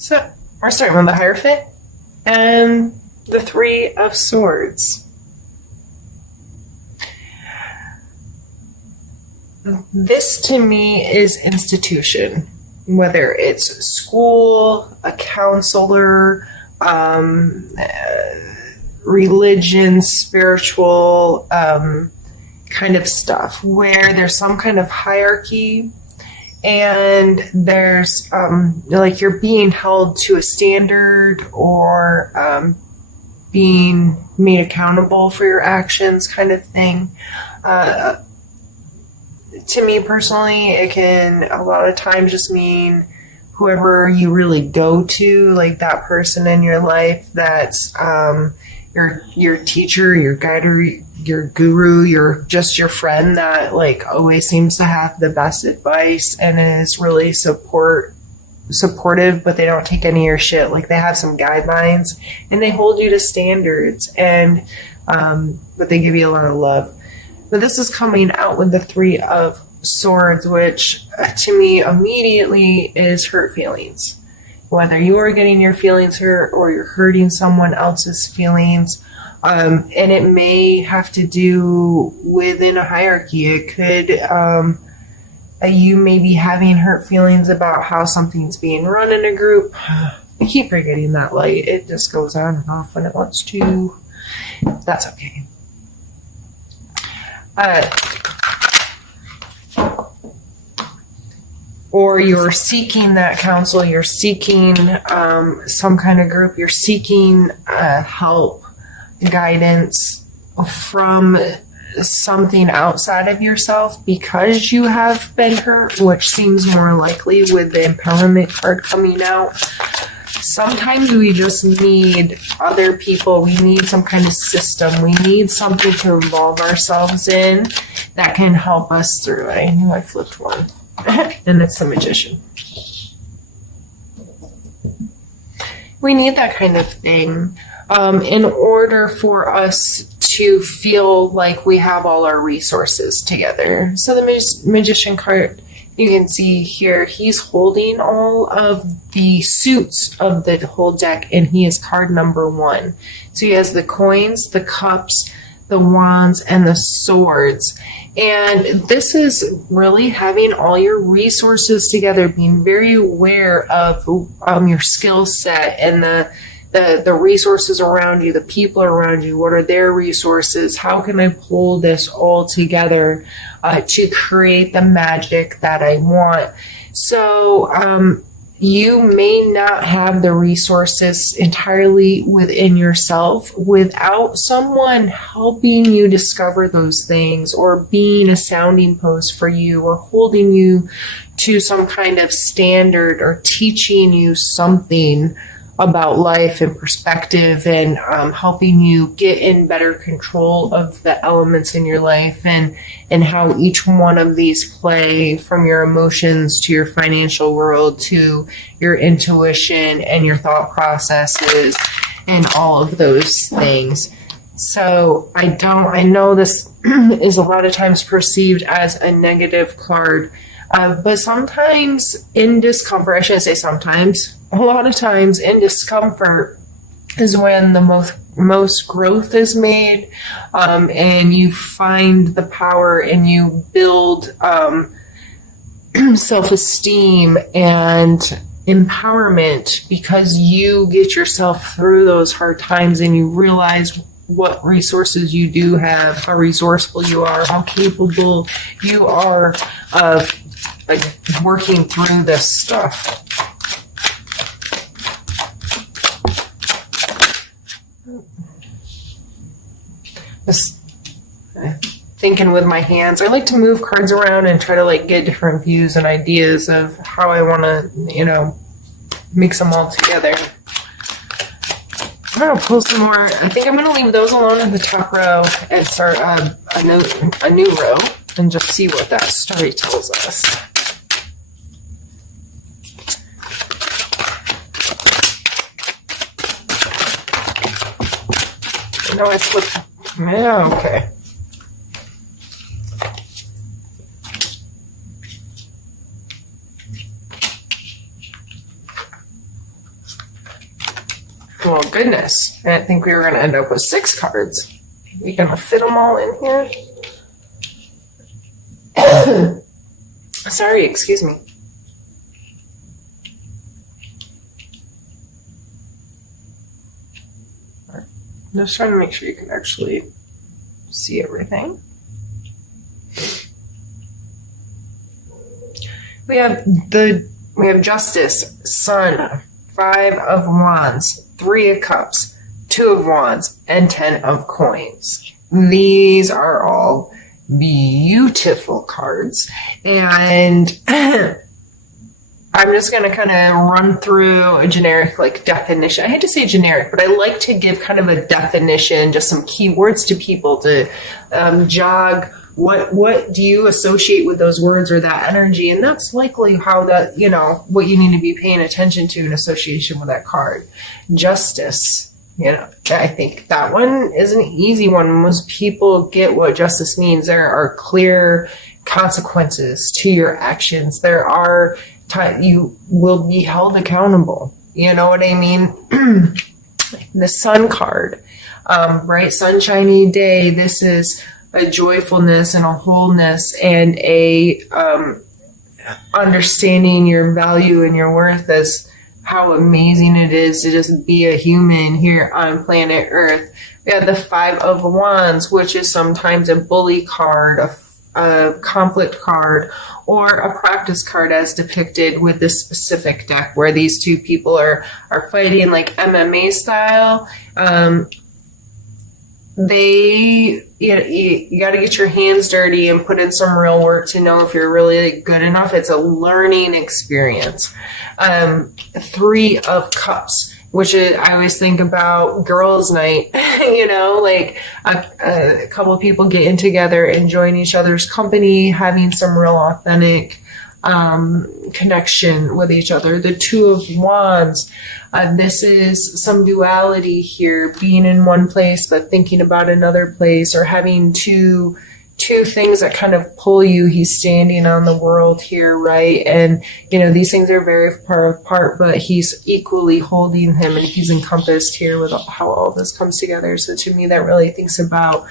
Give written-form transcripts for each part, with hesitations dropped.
So we're starting with the Hierophant and the Three of Swords. This to me is institution, whether it's school, a counselor, religion, spiritual kind of stuff, where there's some kind of hierarchy and there's like you're being held to a standard or being made accountable for your actions kind of thing. To me personally, it can a lot of times just mean whoever you really go to, like that person in your life that's your teacher, your guide, or your guru, just your friend that like always seems to have the best advice and is really supportive, but they don't take any of your shit. Like they have some guidelines and they hold you to standards, and but they give you a lot of love. But this is coming out with the Three of Swords, which to me immediately is hurt feelings. Whether you are getting your feelings hurt or you're hurting someone else's feelings. And it may have to do within a hierarchy. It could, you may be having hurt feelings about how something's being run in a group. I keep forgetting that light. It just goes on and off when it wants to. That's okay. Or you're seeking that counsel, you're seeking some kind of group, you're seeking help, guidance from something outside of yourself because you have been hurt, which seems more likely with the empowerment card coming out. Sometimes we just need other people. We need some kind of system. We need something to involve ourselves in that can help us through. I knew I flipped one. And it's the Magician. We need that kind of thing in order for us to feel like we have all our resources together. So the Magician card, you can see here, he's holding all of the suits of the whole deck, and he is card number 1. So he has the coins, the cups, the wands, and the swords. And this is really having all your resources together, being very aware of your skill set and the resources around you, the people around you. What are their resources? How can I pull this all together to create the magic that I want? So you may not have the resources entirely within yourself without someone helping you discover those things, or being a sounding post for you, or holding you to some kind of standard, or teaching you something about life and perspective, and helping you get in better control of the elements in your life, and how each one of these play, from your emotions to your financial world to your intuition and your thought processes and all of those things. So I know this is a lot of times perceived as a negative card, but sometimes in discomfort, I shouldn't say sometimes, a lot of times in discomfort is when the most growth is made, and you find the power and you build self-esteem and empowerment, because you get yourself through those hard times and you realize what resources you do have, how resourceful you are, how capable you are of working through this stuff. Just thinking with my hands. I like to move cards around and try to get different views and ideas of how I want to, mix them all together. I'm going to pull some more. I think I'm going to leave those alone in the top row and start a new row and just see what that story tells us. No, I flipped. Yeah, okay. Well, goodness. I didn't think we were going to end up with 6 cards. We going to fit them all in here? Sorry, excuse me. Just trying to make sure you can actually see everything. We have Justice, Sun, 5 of Wands, 3 of Cups, 2 of Wands, and 10 of Coins. These are all beautiful cards. And I'm just going to kind of run through a generic like definition. I hate to say generic, but I like to give kind of a definition, just some keywords to people to jog. What do you associate with those words or that energy? And that's likely how that, what you need to be paying attention to in association with that card. Justice, I think that one is an easy one. Most people get what justice means. There are clear consequences to your actions. There are you will be held accountable. You know what I mean? The Sun card, bright sunshiny day. This is a joyfulness and a wholeness and a understanding your value and your worth as how amazing it is to just be a human here on planet Earth. We have the 5 of Wands, which is sometimes a bully card, a conflict card, or a practice card as depicted with this specific deck where these two people are fighting like MMA style. You got to get your hands dirty and put in some real work to know if you're really good enough. It's a learning experience. 3 of Cups, which is, I always think about girls' night, like a couple of people getting together, enjoying each other's company, having some real authentic connection with each other. The 2 of Wands, this is some duality here, being in one place but thinking about another place, or having two things that kind of pull you. He's standing on the world here, right? And these things are very far apart, but he's equally holding him, and he's encompassed here with how all this comes together. So to me, that really thinks about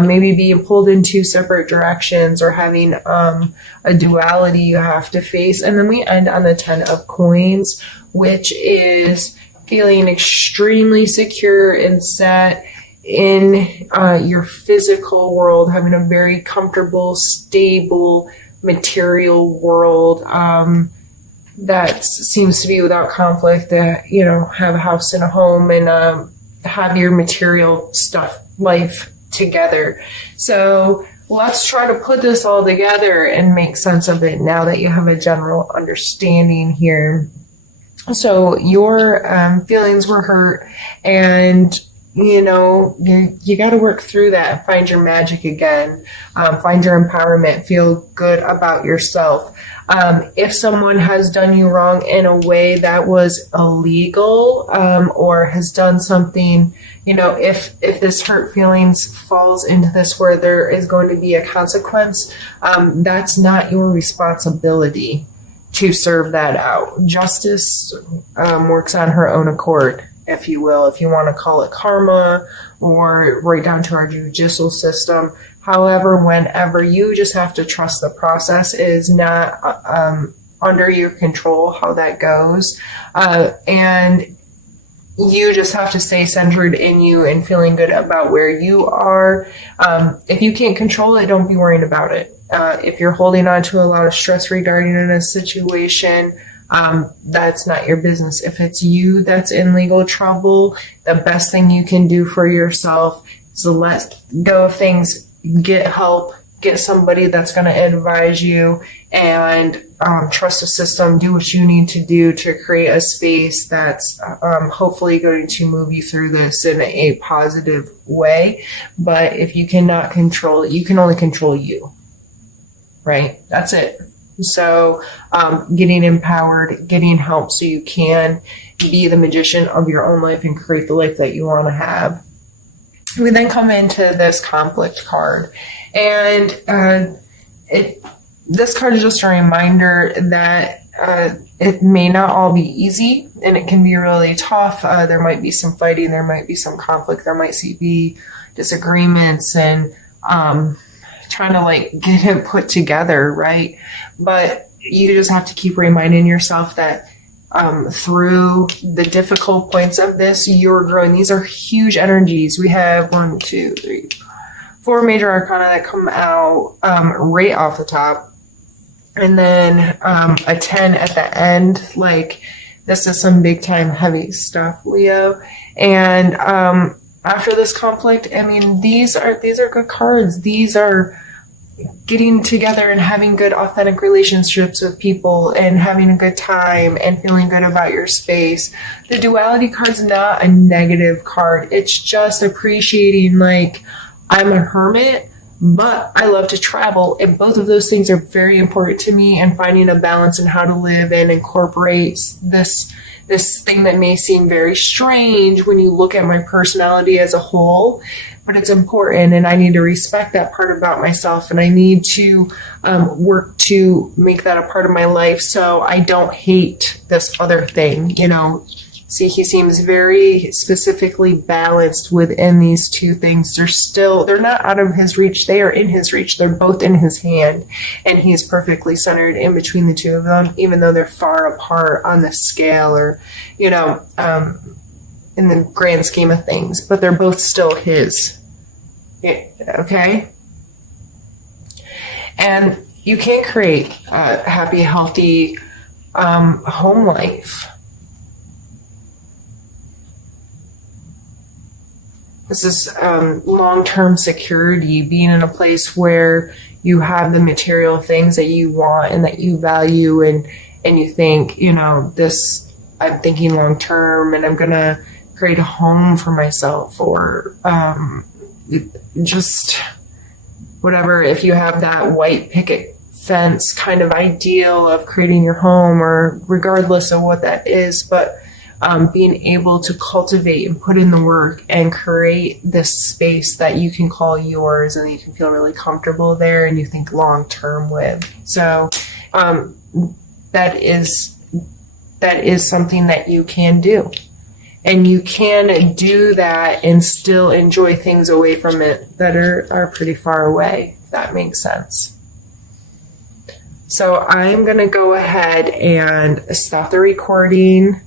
maybe being pulled in 2 separate directions, or having a duality you have to face. And then we end on the 10 of Coins, which is feeling extremely secure and set in your physical world, having a very comfortable, stable, material world that seems to be without conflict, that, have a house and a home and have your material stuff, life together. So let's try to put this all together and make sense of it now that you have a general understanding here. So your feelings were hurt, and you got to work through that, find your magic again, find your empowerment, feel good about yourself. If someone has done you wrong in a way that was illegal, or has done something, if this hurt feelings falls into this where there is going to be a consequence, that's not your responsibility to serve that out. Justice works on her own accord, if you will, if you want to call it karma, or right down to our judicial system. However, whenever, you just have to trust the process is not under your control how that goes. And you just have to stay centered in you and feeling good about where you are. If you can't control it, don't be worrying about it. If you're holding on to a lot of stress regarding in a situation, that's not your business. If it's you that's in legal trouble, the best thing you can do for yourself is to let go of things, get help, get somebody that's going to advise you, and trust the system. Do what you need to do to create a space that's hopefully going to move you through this in a positive way. But if you cannot control it, you can only control you. Right? That's it. So getting empowered, getting help so you can be the magician of your own life and create the life that you want to have. We then come into this conflict card, and this card is just a reminder that it may not all be easy, and it can be really tough. There might be some fighting, there might be some conflict, there might be disagreements, and trying to like get it put together, right? But you just have to keep reminding yourself that through the difficult points of this, you're growing. These are huge energies. We have 1, 2, 3, 4 major arcana that come out right off the top. And then a 10 at the end. Like, this is some big time heavy stuff, Leo. And after this conflict, I mean, these are good cards. These are getting together and having good authentic relationships with people and having a good time and feeling good about your space. The duality card's not a negative card. It's just appreciating, like, I'm a hermit, but I love to travel, and both of those things are very important to me, and finding a balance in how to live and incorporate this thing that may seem very strange when you look at my personality as a whole, but it's important, and I need to respect that part about myself, and I need to work to make that a part of my life so I don't hate this other thing, you know. See, he seems very specifically balanced within these two things. They're not out of his reach. They are in his reach. They're both in his hand. And he's perfectly centered in between the two of them, even though they're far apart on the scale or, you know, in the grand scheme of things. But they're both still his. Okay? And you can't create a happy, healthy home life. This is long-term security, being in a place where you have the material things that you want and that you value, and you think, you know, I'm thinking long-term, and I'm going to create a home for myself, or just whatever. If you have that white picket fence kind of ideal of creating your home, or regardless of what that is, but being able to cultivate and put in the work and create this space that you can call yours, and you can feel really comfortable there and you think long term with. So that is something that you can do. And you can do that and still enjoy things away from it that are pretty far away, if that makes sense. So I'm going to go ahead and stop the recording,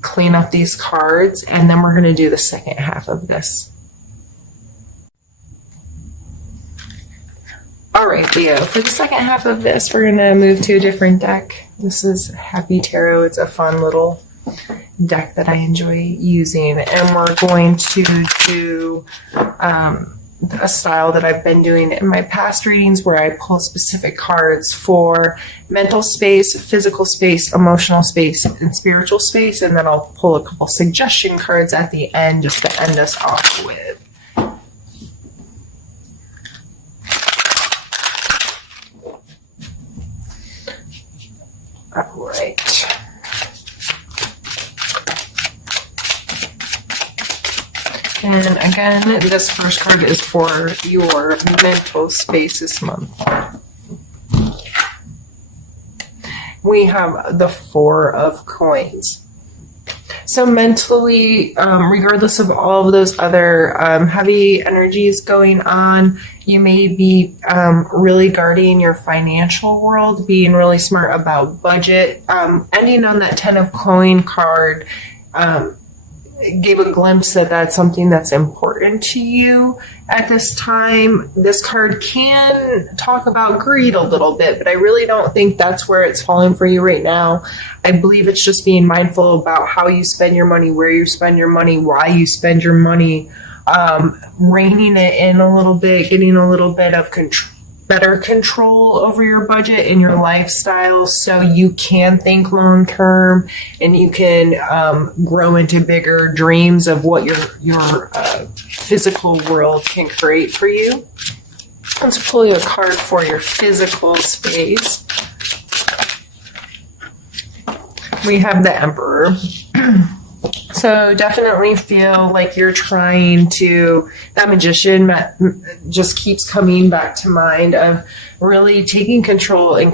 clean up these cards, and then we're going to do the second half of this. All right, Leo, for the second half of this, we're going to move to a different deck. This is Happy Tarot. It's a fun little deck that I enjoy using, and we're going to do a style that I've been doing in my past readings, where I pull specific cards for mental space, physical space, emotional space, and spiritual space, and then I'll pull a couple suggestion cards at the end just to end us off with. All right. And again, this first card is for your mental space this month. We have the Four of Coins. So mentally, regardless of all of those other heavy energies going on, you may be really guarding your financial world, being really smart about budget. Ending on that Ten of Coin card, gave a glimpse that that's something that's important to you at this time. This card can talk about greed a little bit, but I really don't think that's where it's falling for you right now. I believe it's just being mindful about how you spend your money, where you spend your money, why you spend your money, reining it in a little bit, getting a little bit of better control over your budget and your lifestyle, so you can think long term and you can grow into bigger dreams of what your physical world can create for you. Let's pull you a card for your physical space. We have the Emperor. So So definitely feel like you're trying to, that magician just keeps coming back to mind of really taking control and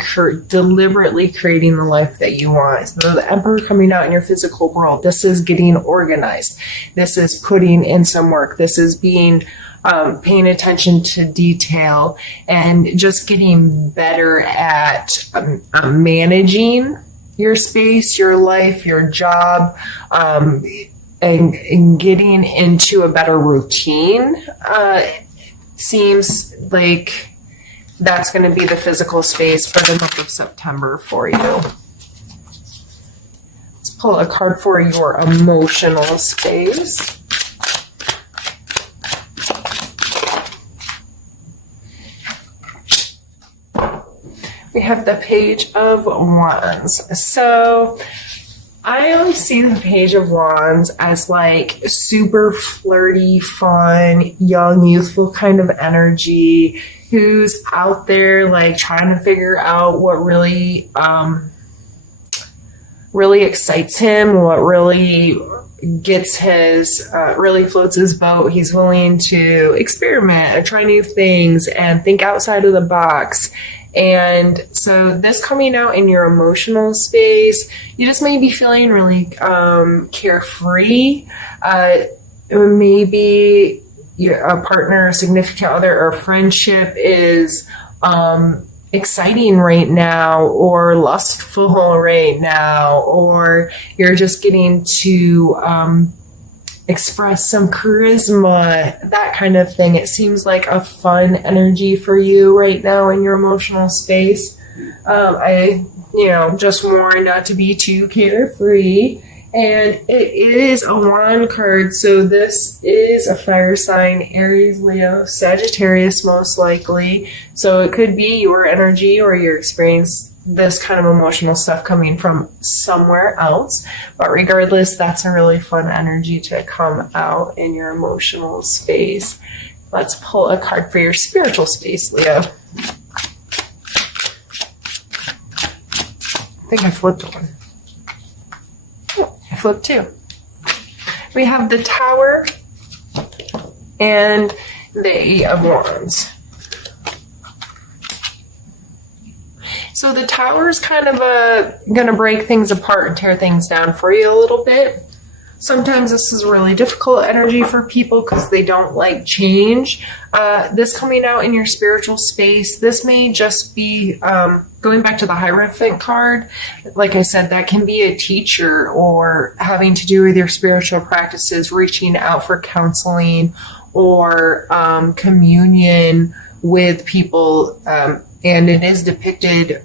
deliberately creating the life that you want. So the Emperor coming out in your physical world, this is getting organized. This is putting in some work. This is being paying attention to detail and just getting better at managing your space, your life, your job, and getting into a better routine. Seems like that's going to be the physical space for the month of September for you. Let's pull a card for your emotional space. We have the Page of Wands. So I always see the Page of Wands as like super flirty, fun, young, youthful kind of energy who's out there like trying to figure out what really excites him, what really gets really floats his boat. He's willing to experiment and try new things and think outside of the box. And so this coming out in your emotional space, you just may be feeling really carefree. Maybe a partner, a significant other, or friendship is exciting right now, or lustful right now, or you're just getting to express some charisma, that kind of thing. It seems like a fun energy for you right now in your emotional space. I just warn not to be too carefree. And it is a wand card, so this is a fire sign, Aries, Leo, Sagittarius most likely. So it could be your energy or your experience, this kind of emotional stuff coming from somewhere else. But regardless, that's a really fun energy to come out in your emotional space. Let's pull a card for your spiritual space, Leo. I think I flipped one. I flipped two. We have the Tower and the Eight of Wands. So the Tower is kind of going to break things apart and tear things down for you a little bit. Sometimes this is really difficult energy for people because they don't like change. This coming out in your spiritual space, this may just be going back to the Hierophant card. Like I said, that can be a teacher or having to do with your spiritual practices, reaching out for counseling or communion with people. And it is depicted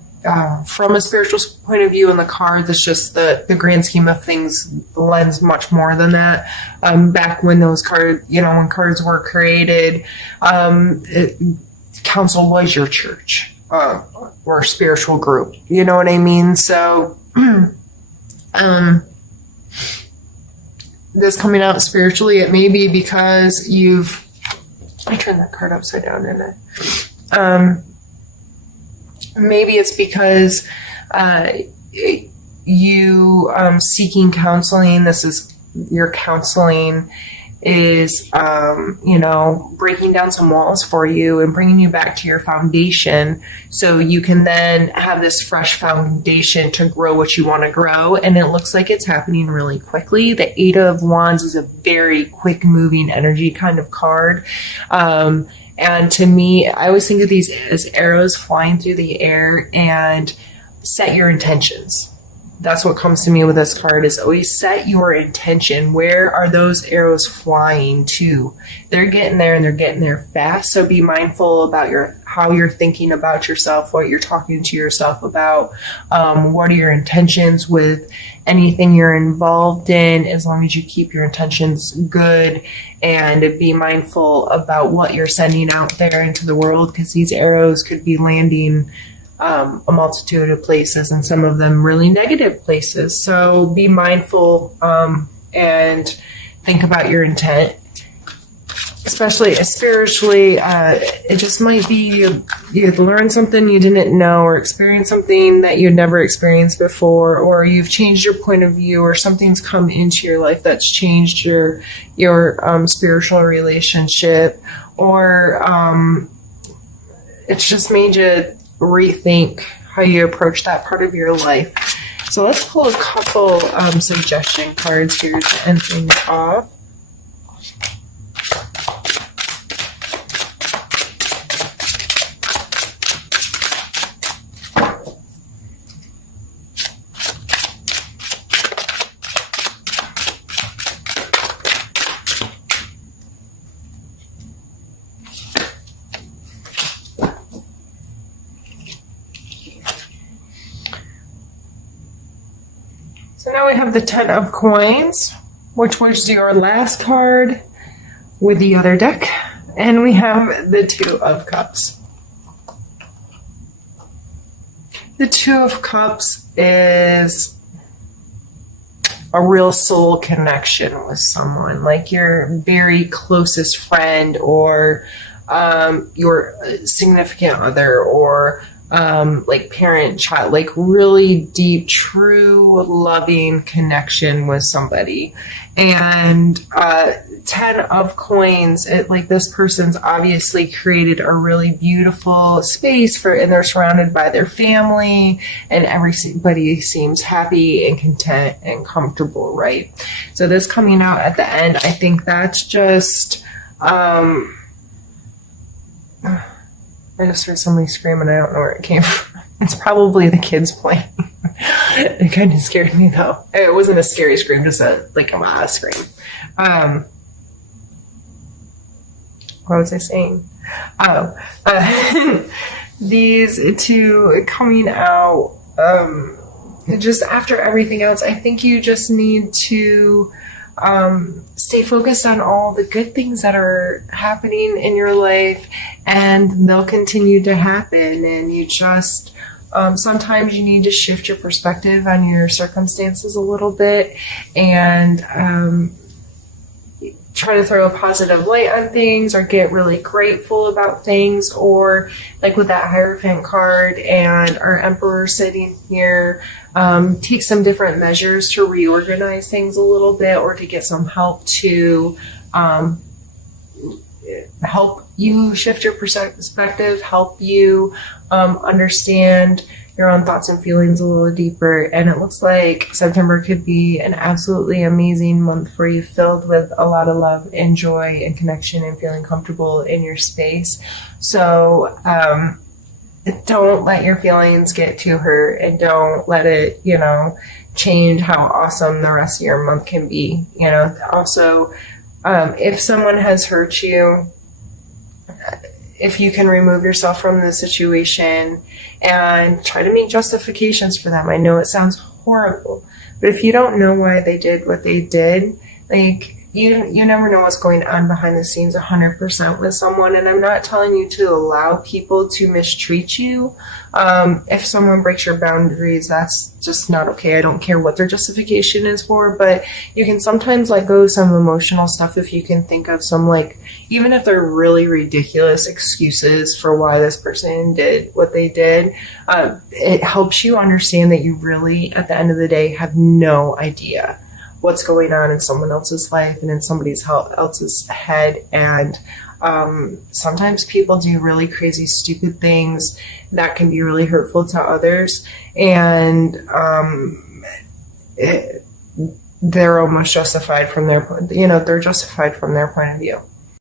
from a spiritual point of view in the cards. It's just the grand scheme of things lends much more than that. Back when those cards, when cards were created, council was your church or spiritual group. You know what I mean? So this coming out spiritually, it may be because I turned that card upside down, didn't I? Maybe it's because you seeking counseling. This is your counseling is, breaking down some walls for you and bringing you back to your foundation so you can then have this fresh foundation to grow what you want to grow. And it looks like it's happening really quickly. The Eight of Wands is a very quick moving energy kind of card. And to me, I always think of these as arrows flying through the air, and set your intentions. That's what comes to me with this card, is always set your intention. Where are those arrows flying to? They're getting there, and they're getting there fast. So be mindful about how you're thinking about yourself, what you're talking to yourself about. What are your intentions with anything you're involved in, as long as you keep your intentions good, and be mindful about what you're sending out there into the world, because these arrows could be landing a multitude of places, and some of them really negative places. So be mindful and think about your intent. especially spiritually, it just might be you've learned something you didn't know, or experienced something that you'd never experienced before, or you've changed your point of view, or something's come into your life that's changed your spiritual relationship, or it's just made you rethink how you approach that part of your life. So let's pull a couple suggestion cards here to end things off. So now we have the 10 of coins, which was your last card with the other deck. And we have the 2 of cups. The 2 of cups is a real soul connection with someone, like your very closest friend, or your significant other, or like parent, child, like really deep, true, loving connection with somebody. And 10 of coins, like this person's obviously created a really beautiful space and they're surrounded by their family, and everybody seems happy and content and comfortable, right? So this coming out at the end, I think that's just I just heard somebody screaming. I don't know where it came from. It's probably the kids playing. It kind of scared me, though. It wasn't a scary scream, just a scream. What was I saying? These 2 coming out, just after everything else, I think you just need to stay focused on all the good things that are happening in your life, and they'll continue to happen. And you just sometimes you need to shift your perspective on your circumstances a little bit, and try to throw a positive light on things, or get really grateful about things, or like with that Hierophant card and our Emperor sitting here, take some different measures to reorganize things a little bit, or to get some help to help you shift your perspective, help you understand your own thoughts and feelings a little deeper. And it looks like September could be an absolutely amazing month for you, filled with a lot of love and joy and connection and feeling comfortable in your space. So don't let your feelings get to hurt, and don't let it, change how awesome the rest of your month can be. Also, if someone has hurt you, if you can remove yourself from the situation and try to make justifications for them. I know it sounds horrible, but if you don't know why they did what they did, like, you never know what's going on behind the scenes 100% with someone. And I'm not telling you to allow people to mistreat you. If someone breaks your boundaries, that's just not okay. I don't care what their justification is for, but you can sometimes let go of some emotional stuff if you can think of some, even if they're really ridiculous excuses for why this person did what they did. It helps you understand that you really, at the end of the day, have no idea what's going on in someone else's life and in somebody else's head. And sometimes people do really crazy, stupid things that can be really hurtful to others. And they're almost justified from their point, they're justified from their point of view.